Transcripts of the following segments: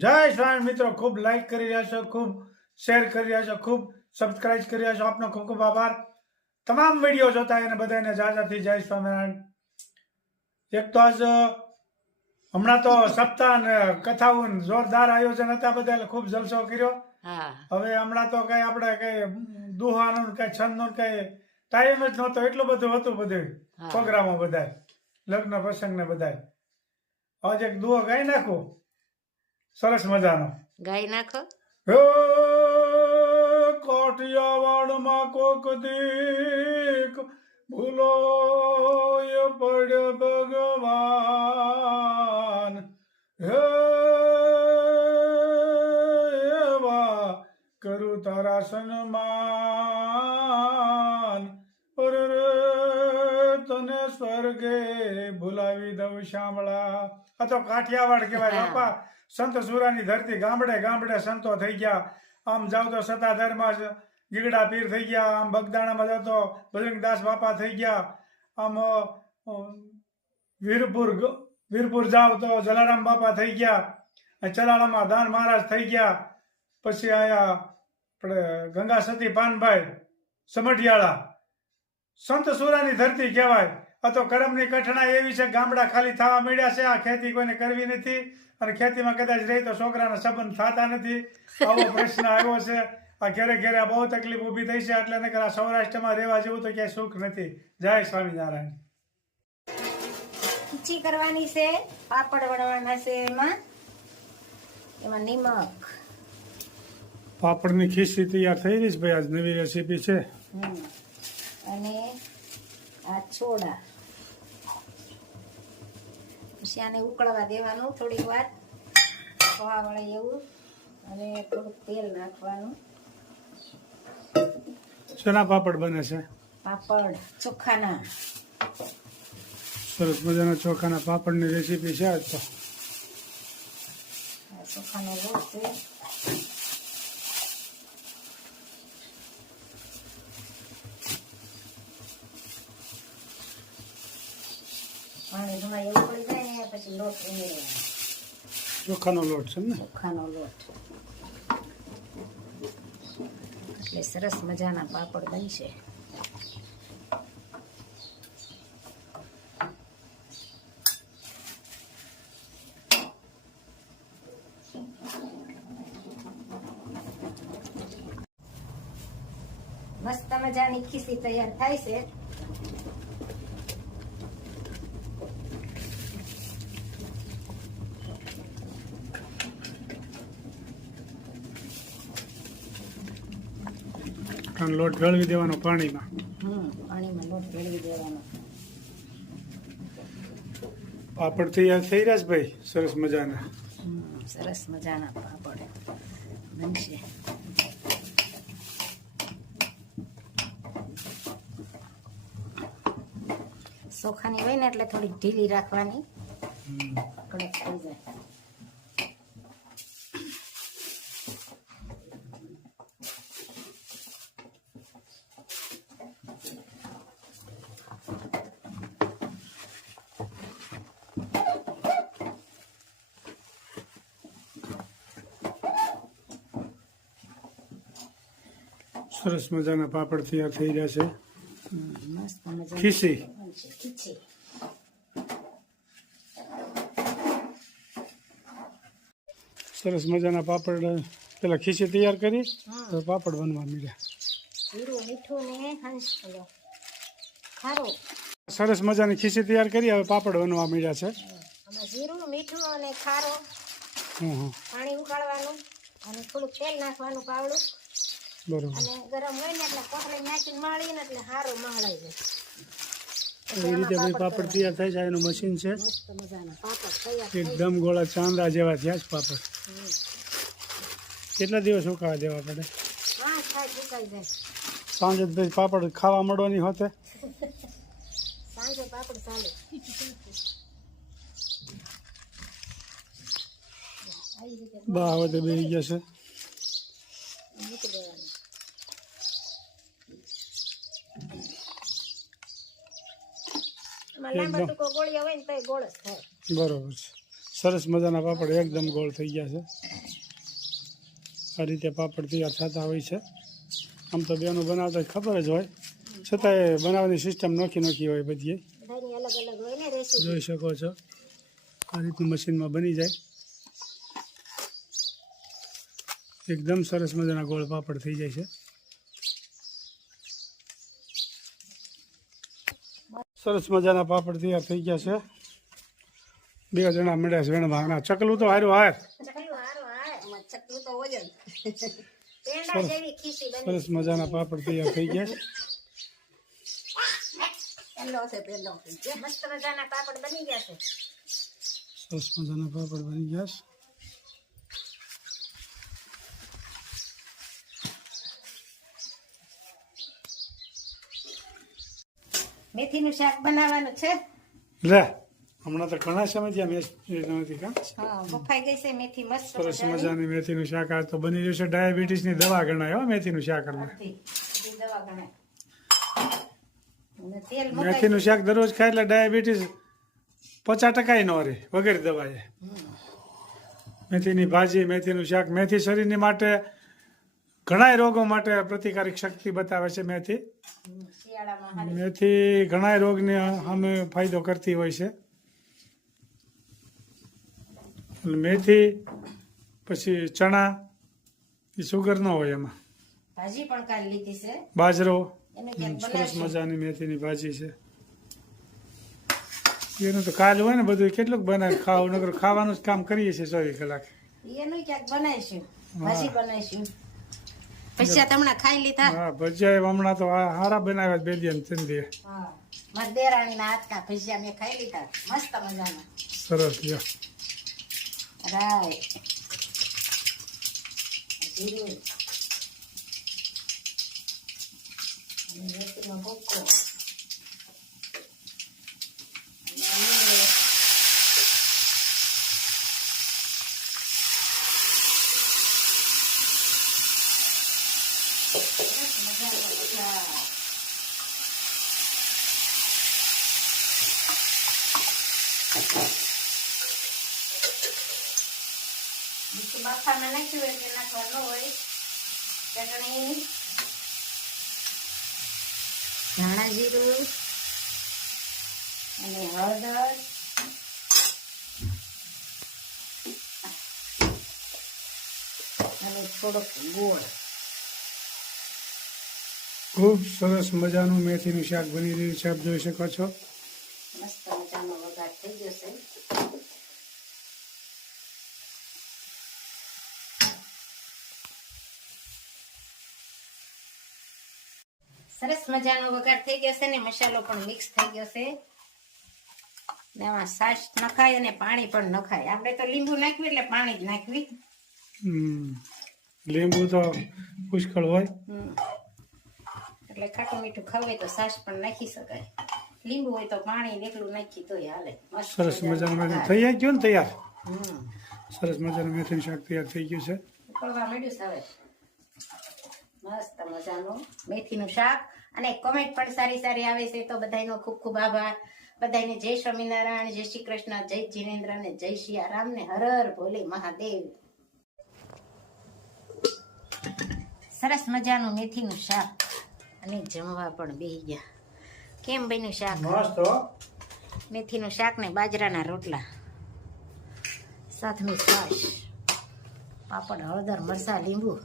જય સ્વામી મિત્રો ખૂબ લાઈક કરી રહ્યા છો ખૂબ શેર કરી રહ્યા છો ખૂબ સબસ્ક્રાઇબ કરી રહ્યા છો. આપનો ખૂબ ખૂબ આભાર. તમામ વીડિયો જોતા એને બધાને જાજાથી જય સ્વામિનારાયણ. એક તો આજ હમણાં તો સપ્તાહ ને કથાઓ જોરદાર આયોજન હતા બધા એટલે ખૂબ જલસો કર્યો. હવે હમણાં તો કઈ આપણે કઈ દુહાનું કઈ છંદનું કઈ ટાઈમ જ નહોતો એટલું બધું હતું બધું. પ્રોગ્રામો બધા લગ્ન પ્રસંગ ને બધા આજે એક દુહો ગાઈ નાખો. સરસ મજાનો. ગાઈ નાખો. હે કાઠિયાવાડમાં કોક દીક ભૂલો એ પડે ભગવાન. હે એવા કરું તારા સન્માન. પર તને સ્વર્ગે ભૂલાવી દઉં શામળા. આ તો કાઠિયાવાડ કહેવાય. બાપા સંત સુરાની ધરતી ગામડે ગામડે સંતો થઈ ગયા. આમ જાવ તો સતાધરમાં ગીગડા પીર થઈ ગયા. આમ બગદાણામાં જાવ તો બજરંગદાસ બાપા થઈ ગયા. આમ વીરપુર વીરપુર જાવ તો જલારામ બાપા થઈ ગયા. ચલાળામાં દાન મહારાજ થઈ ગયા. પછી આયા આપણે ગંગા સતી પાનભાઈ સમઢિયાળા. સંત સુરાની ધરતી કહેવાય. તો કરમની કઠણા એવી છે ગામડા ખાલી થવા મળ્યા છે આ ખેતી કોઈને કરવી નથી અને ખેતીમાં કદાચ રહી તો છોકરાના સંબંધ થતા નથી. આવો પ્રશ્ન આવ્યો છે. આ ઘેરે ઘેરે બહુ તકલીફ ઊભી થઈ છે એટલે નકર આ સૌરાષ્ટ્રમાં રહેવા જેવું તો ક્યાંય સુખ નથી. જય સ્વામિનારાયણ. ખીચી કરવાની છે પાપડ વણવાના છે એમાં. એમાં નિમક. પાપડની ખીચડી તૈયાર થઈ ગઈ છે ભાઈ આજ નવી રેસીપી છે. અને આ છોડા. આને ઉકળવા દેવાનું થોડીક વાર. ખવા વળે એવું. અને થોડુંક તેલ નાખવાનું. શેના પાપડ બને છે? પાપડ ચોખાના. સરસ મજાના ચોખાના પાપડની રેસીપી છે આજ તો આ ચોખાનો લોટ છે ધોવાય જાય લોટ છે ને? ચોખાનો લોટ. એટલે સરસ મજાના પાપડ બનશે. મસ્ત મજાની ખીસી તૈયાર થાય છે. અને લોટ ગળવી દેવાનો પાણીમાં. પાણીમાં લોટ ભેળવી દેવાનો. પાપડ તૈયાર થઈ રહ્યા છે ભાઈ? સરસ મજાના. સરસ મજાના પાપડ. બનશે. ચોખાની હોય ને એટલે થોડીક ઢીલી રાખવાની. કડક થઈ જાય. સરસ મજાના પાપડ તૈયાર થઈ રહ્યા છે. ખીસી. સરસ મજાના પાપડ પેલા ખીસી તૈયાર કરી. તો પાપડ બનવા મળ્યા સરસ મજાની ખીસી તૈયાર કરી હવે પાપડ બનવા મળ્યા છે. જીરું મીઠું અને ખારો પાણી ઉકાળવાનું અને થોડુંક તેલ નાખવાનું પાવડું. બરોબર. અને ગરમ હોય ને એટલે કોથળી નાખીને માળીને એટલે સારું મહળાઈ જાય. એ રીતે ભાઈ પાપડ તૈયાર થાય છે એનું મશીન છે. એકદમ ગોળા ચાંદા જેવા થયા છે પાપડ. કેટલા દિવસ સુકાવા દેવા પડે? સાંજે જ ભાઈ પાપડ ખાવા મળવાની હોતે. સાંજે પાપડ ચાલે. બા હવે તો બેસી ગયા છે મૂકી દેવાનું એમાં લાંબા એકદમ. ટૂંકો ગોળિયા હોય ને તો ગોળ જ થાય. બરોબર છે. સરસ મજાના પાપડ એકદમ ગોળ થઈ ગયા છે. આ રીતે પાપડ તૈયાર થતા હોય છે. આમ તો બેનું બનાવતા ખબર જ હોય. છતાંય બનાવવાની સિસ્ટમ નોખી નોખી હોય બધી. જોઈ શકો છો. આ રીતનું મશીનમાં બની જાય. એકદમ સરસ મજાના ગોળ પાપડ થઈ જાય છે. સરસ મજાના પાપડ તૈયાર થઈ ગયા છે. બે જણા મળ્યા છે વેણ આના ચકલું તો હારું હાર સરસ. મજાના પાપડ તૈયાર થઈ ગયા છે. સરસ મજાના પાપડ બની ગયા છે. મેથીનું શાક બનાવવાનું છે? લે હમણાં તો ઘણા સમય મેં નથી કા? હા બફાઈ ગઈ છે મેથી મસ્ત સરસ મજાની. મેથીનું શાક આ તો બની રહ્યું છે. ડાયાબિટીસની દવા ગણાય હો મેથીનું શાક દવા ગણાય. મેથીનું શાક દરરોજ ખાય એટલે ડાયાબિટીસ પચાસ ટકા ન રહે વગેરે દવાએ. મેથીની ભાજી મેથીનું શાક મેથી શરીરની માટે ઘણાય રોગો માટે પ્રતિકારક શક્તિ બતાવે છે મેથી. મેથી ઘણાય રોગને સામે ફાયદો કરતી હોય છે. મેથી પછી ચણા એ સુગર ન હોય એમાં. ભાજી પણ કાઢી લીધી છે. બાજરો. સરસ મજાની મેથીની ભાજી છે. એનું તો કાલ હોય ને બધું કેટલુંક બનાવે ખાવું નકર ખાવાનું જ કામ કરીએ છીએ ચોવીસ કલાક. એનું ક્યાંક બનાવીશું? ભાજી બનાવીશું? પૈસા તમને ખાઈ લીધા? હા ભજીયા હમણાં તો હારા બનાવ્યા બે દી ત્રણ દી હા મારા દેરાણીના હાથના ભજીયા મેં ખાઈ લીધા. મસ્ત મજાના. સરસ લ્યો. રાય જીરું. અને મેથીનો ભૂકો અને લીમડો. સરસ મજાનો વઘાર. મીઠું બાફામાં નાખ્યું હોય કે નાખવાનો હોય. ચટણી. ધાણા જીરું. અને હળદર. અને થોડોક ગોળ. ખૂબ સરસ મજાનું મેથીનું શાક બની રહ્યું છે. આપ જોઈ શકો છો. મસ્ત મજાનો વઘાર થઈ જશે સરસ મજાનો વઘાર થઈ ગયો છે ને મસાલો પણ મિક્સ થઈ ગયો છે. ને આમાં છાશ નખાય અને પાણી પણ નખાય. આપણે તો લીંબુ નાખ્યું એટલે પાણી જ નાખવી. હમ. લીંબુ તો પુષ્કળ હોય. એટલે ખાટું મીઠું ખાવું તો સાસ પણ નાખી શકાય. લીંબુ હોય તો પાણી એકલું નાખી તોય હાલે. સરસ મજાનું મેથી. થઈ ગયું ને તૈયાર? સરસ મજાનું મેથીનું શાક તૈયાર થઈ ગયું છે. ઉકળવા છે હવે. મસ્ત મજાનું મેથીનું શાક. અને કોમેન્ટ પણ સારી સારી આવે છે. તો બધાનો ખૂબ ખૂબ આભાર. બધાને જય સ્વામિનારાયણ જય શ્રી કૃષ્ણ જય જીનેન્દ્ર ને જય સિયારામ ને હર હર ભોલે મહાદેવ. સરસ મજાનું મેથીનું શાક અને જમવા પણ બેહી ગયા. કેમ બન્યું શાક? મસ્ત મેથીનું શાક ને બાજરાના રોટલા. સાથની છાશ. પાપડ હળદર મરચા લીંબુ.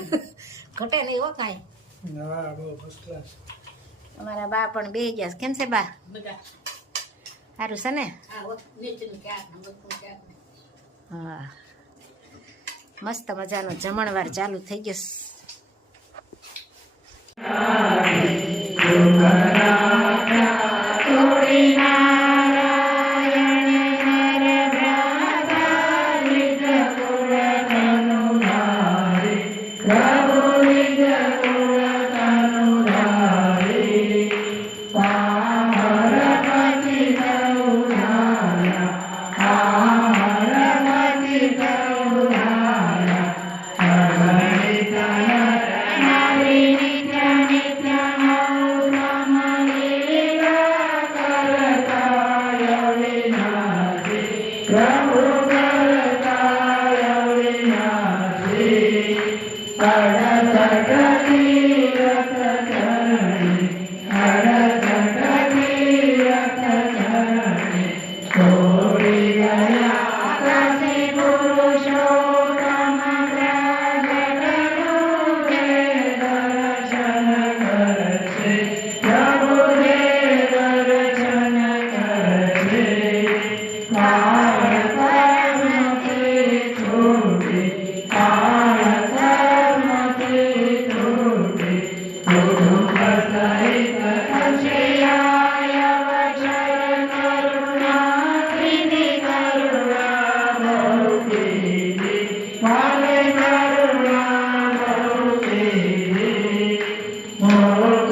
ઘટે નહીં હો કાંઈ. અમારા બા પણ બે ગયા છે. કેમ છે બા? સારું છે ને. હા. મસ્ત મજાનો જમણવાર ચાલુ થઈ ગયો. Thank you.